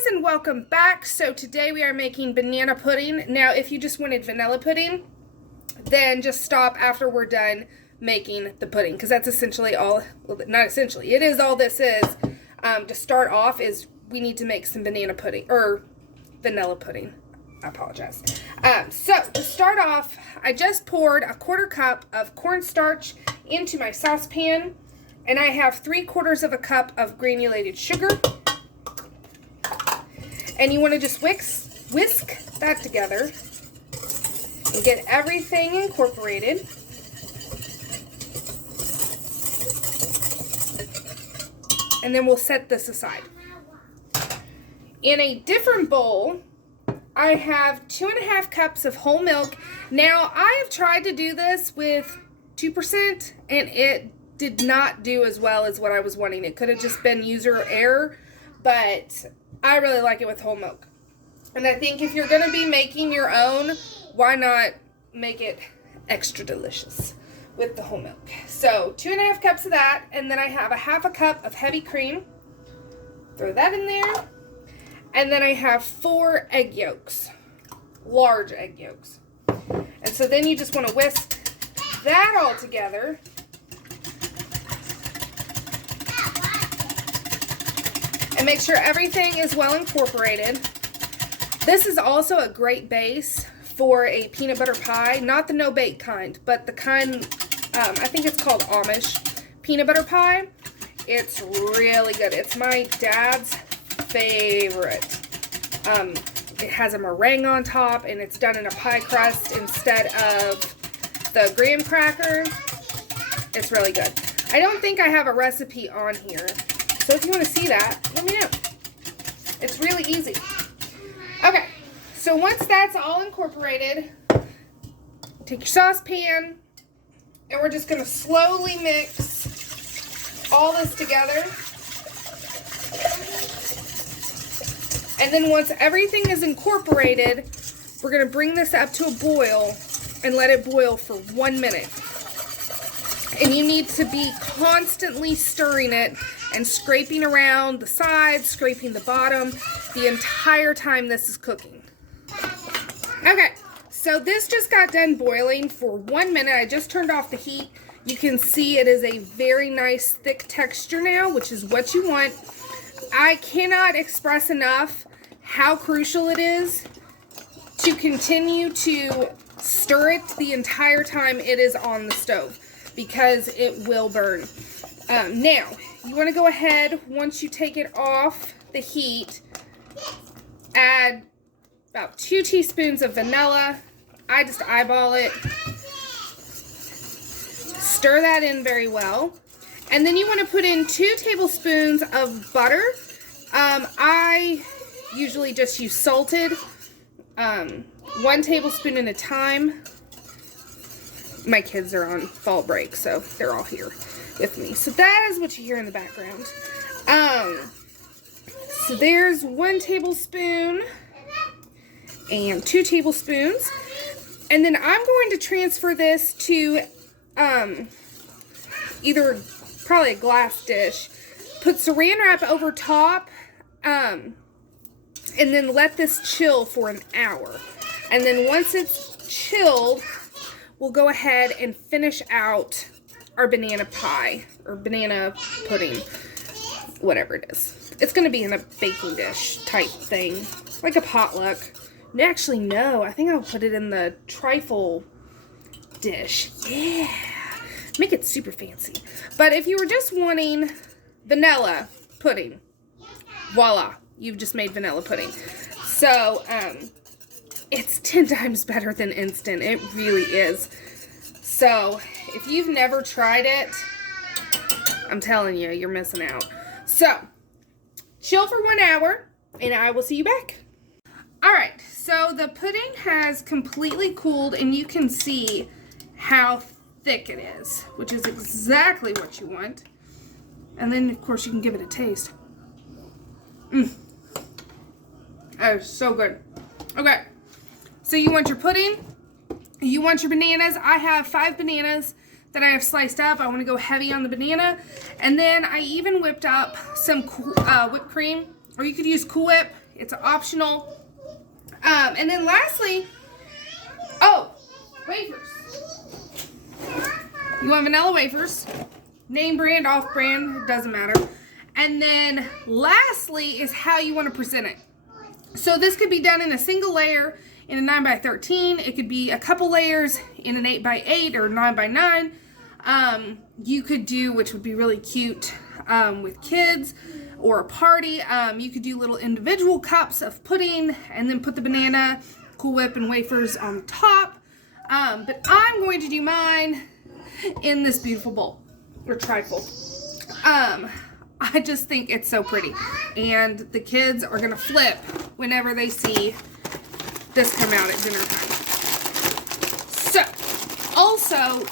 guys, and welcome back. So today we are making banana pudding. Now if you just wanted vanilla pudding, then just stop after we're done making the pudding, because that's essentially all, well, not essentially, it is all this is. To start off is we need to make some banana pudding, or vanilla pudding. I apologize. So to start off, I just poured a 1/4 cup of cornstarch into my saucepan, and I have 3/4 cup of granulated sugar. And you want to just whisk that together and get everything incorporated. And then we'll set this aside. In a different bowl, I have 2½ cups of whole milk. Now, I have tried to do this with 2%, and it did not do as well as what I was wanting. It could have just been user error, but I really like it with whole milk. And I think if you're going to be making your own, why not make it extra delicious with the whole milk? So 2½ cups of that, and then I have 1/2 cup of heavy cream. Throw that in there. And then I have 4 egg yolks, large egg yolks. And so then you just want to whisk that all together. And make sure everything is well incorporated. This is also a great base for a peanut butter pie. Not the no-bake kind, but the kind, I think it's called Amish peanut butter pie. It's really good. It's my dad's favorite. It has a meringue on top, and it's done in a pie crust instead of the graham cracker. It's really good. I don't think I have a recipe on here. So if you want to see that, let me know. It's really easy. Okay, so once that's all incorporated, take your saucepan, and we're just going to slowly mix all this together. And then once everything is incorporated, we're going to bring this up to a boil and let it boil for 1 minute. And you need to be constantly stirring it and scraping around the sides, scraping the bottom, the entire time this is cooking. Okay, so this just got done boiling for 1 minute. I just turned off the heat. You can see it is a very nice thick texture now, which is what you want. I cannot express enough how crucial it is to continue to stir it the entire time it is on the stove, because it will burn. Now, you want to go ahead, once you take it off the heat, add about 2 teaspoons of vanilla. I just eyeball it. Stir that in very well. And then you want to put in 2 tablespoons of butter. I usually just use salted, 1 tablespoon at a time. My kids are on fall break, so they're all here with me. So that is what you hear in the background. So there's 1 tablespoon and 2 tablespoons. And then I'm going to transfer this to either probably a glass dish. Put saran wrap over top, and then let this chill for an hour. And then once it's chilled, we'll go ahead and finish out our banana pie, or banana pudding, whatever it is. It's going to be in a baking dish type thing, like a potluck. Actually, no, I think I'll put it in the trifle dish. Yeah, make it super fancy. But if you were just wanting vanilla pudding, voila, you've just made vanilla pudding. So, it's 10 times better than instant. It really is. So, if you've never tried it, I'm telling you, you're missing out. So, chill for 1 hour, and I will see you back. Alright, so the pudding has completely cooled, and you can see how thick it is, which is exactly what you want. And then, of course, you can give it a taste. That is so good. Okay, so you want your pudding, you want your bananas. I have 5 bananas that I have sliced up. I want to go heavy on the banana. And then I even whipped up some whipped cream, or you could use Cool Whip. It's optional. And then lastly, oh, wafers. You want vanilla wafers. Name brand, off brand, it doesn't matter. And then lastly is how you want to present it. So this could be done in a single layer in a 9x13. It could be a couple layers in an 8x8 or 9x9. You could do, which would be really cute with kids or a party. You could do little individual cups of pudding and then put the banana, Cool Whip, and wafers on top. But I'm going to do mine in this beautiful bowl or trifle. I just think it's so pretty, and the kids are gonna flip whenever they see this come out at dinner time. So, also,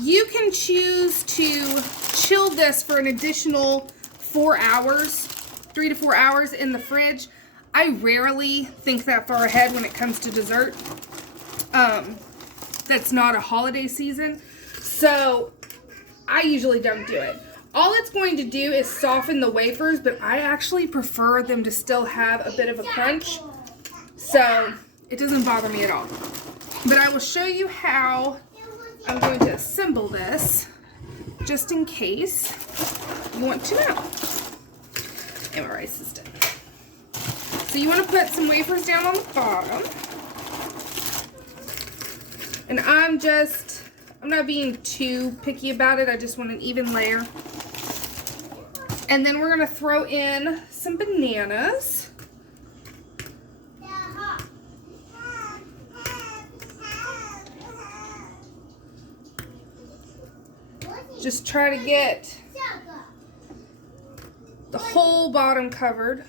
you can choose to chill this for an additional 4 hours, 3 to 4 hours in the fridge. I rarely think that far ahead when it comes to dessert. That's not a holiday season, so I usually don't do it. All it's going to do is soften the wafers, but I actually prefer them to still have a bit of a crunch, so it doesn't bother me at all. But I will show you how I'm going to assemble this, just in case you want to know. And my rice is done. So you want to put some wafers down on the bottom. And I'm not being too picky about it. I just want an even layer. And then we're going to throw in some bananas. Just try to get the whole bottom covered.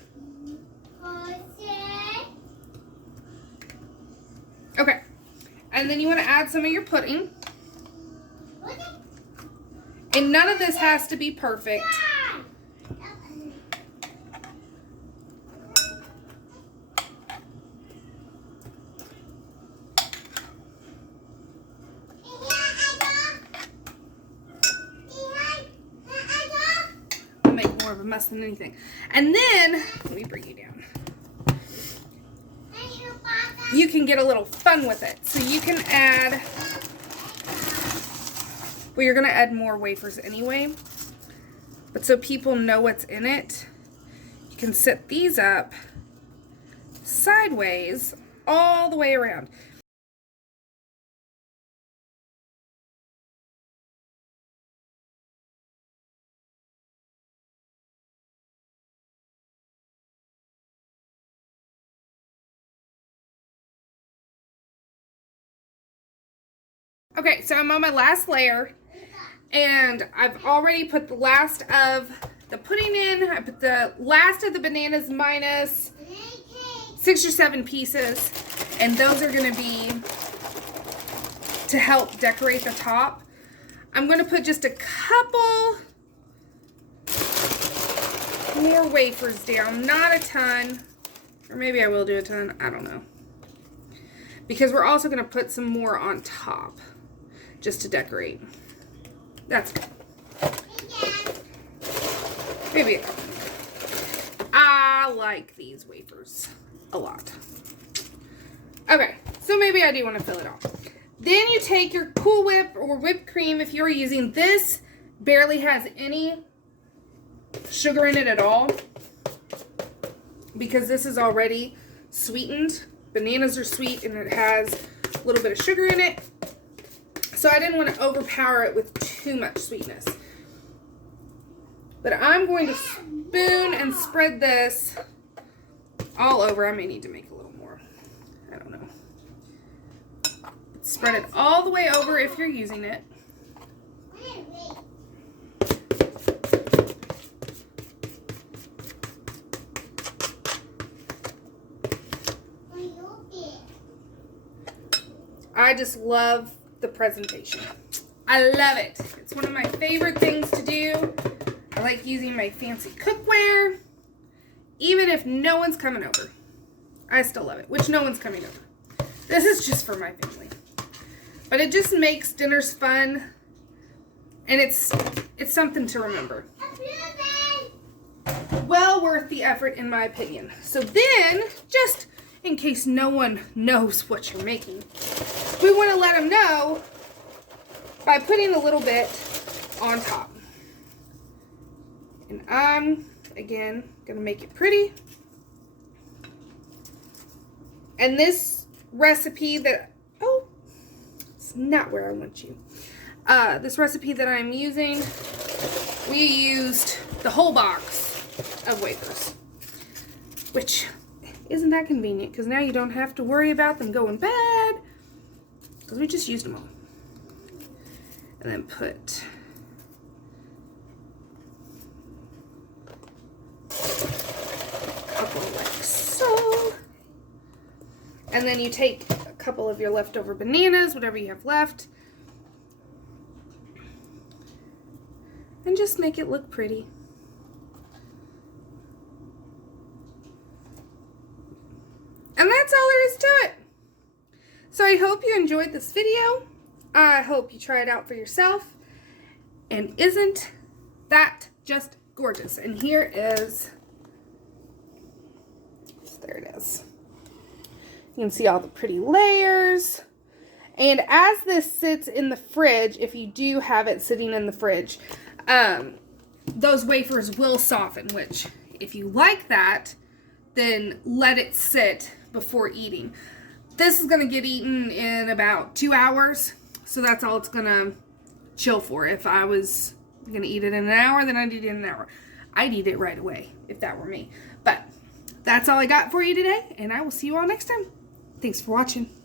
Okay. And then you want to add some of your pudding. And none of this has to be perfect. I'll make more of a mess than anything. And then, let me bring you down. You can get a little fun with it. So you can add, well, you're going to add more wafers anyway. But so people know what's in it, you can set these up sideways all the way around. Okay, so I'm on my last layer, and I've already put the last of the pudding in. I put the last of the bananas minus 6 or 7 pieces, and those are going to be to help decorate the top. I'm going to put just a couple more wafers down, not a ton, or maybe I will do a ton, I don't know. Because we're also going to put some more on top, just to decorate. That's good. Maybe a couple. I like these wafers a lot. Okay, so maybe I do want to fill it all. Then you take your Cool Whip or whipped cream. If you're using this, barely has any sugar in it at all, because this is already sweetened. Bananas are sweet and it has a little bit of sugar in it. So I didn't want to overpower it with too much sweetness. But I'm going to spoon and spread this all over. I may need to make a little more. I don't know. Spread it all the way over if you're using it. I just love the presentation. I love it. It's one of my favorite things to do. I like using my fancy cookware, even if no one's coming over. I still love it, which no one's coming over. This is just for my family. But it just makes dinners fun, and it's something to remember. Well, well worth the effort in my opinion. So then, just in case no one knows what you're making, we want to let them know by putting a little bit on top. And I'm, again, going to make it pretty. And this recipe that, oh, it's not where I want you. This recipe that I'm using, we used the whole box of wafers, which isn't that convenient because now you don't have to worry about them going bad because we just used them all. And then put a couple like so. And then you take a couple of your leftover bananas, whatever you have left, and just make it look pretty. And that's all there is to it. So I hope you enjoyed this video. I hope you try it out for yourself. And isn't that just gorgeous? And here is, there it is. You can see all the pretty layers. And as this sits in the fridge, if you do have it sitting in the fridge, those wafers will soften, which if you like that, then let it sit before eating. This is going to get eaten in about 2 hours, so that's all it's going to chill for. If I was going to eat it in an hour, then I'd eat it in an hour. I'd eat it right away if that were me. But that's all I got for you today, and I will see you all next time. Thanks for watching.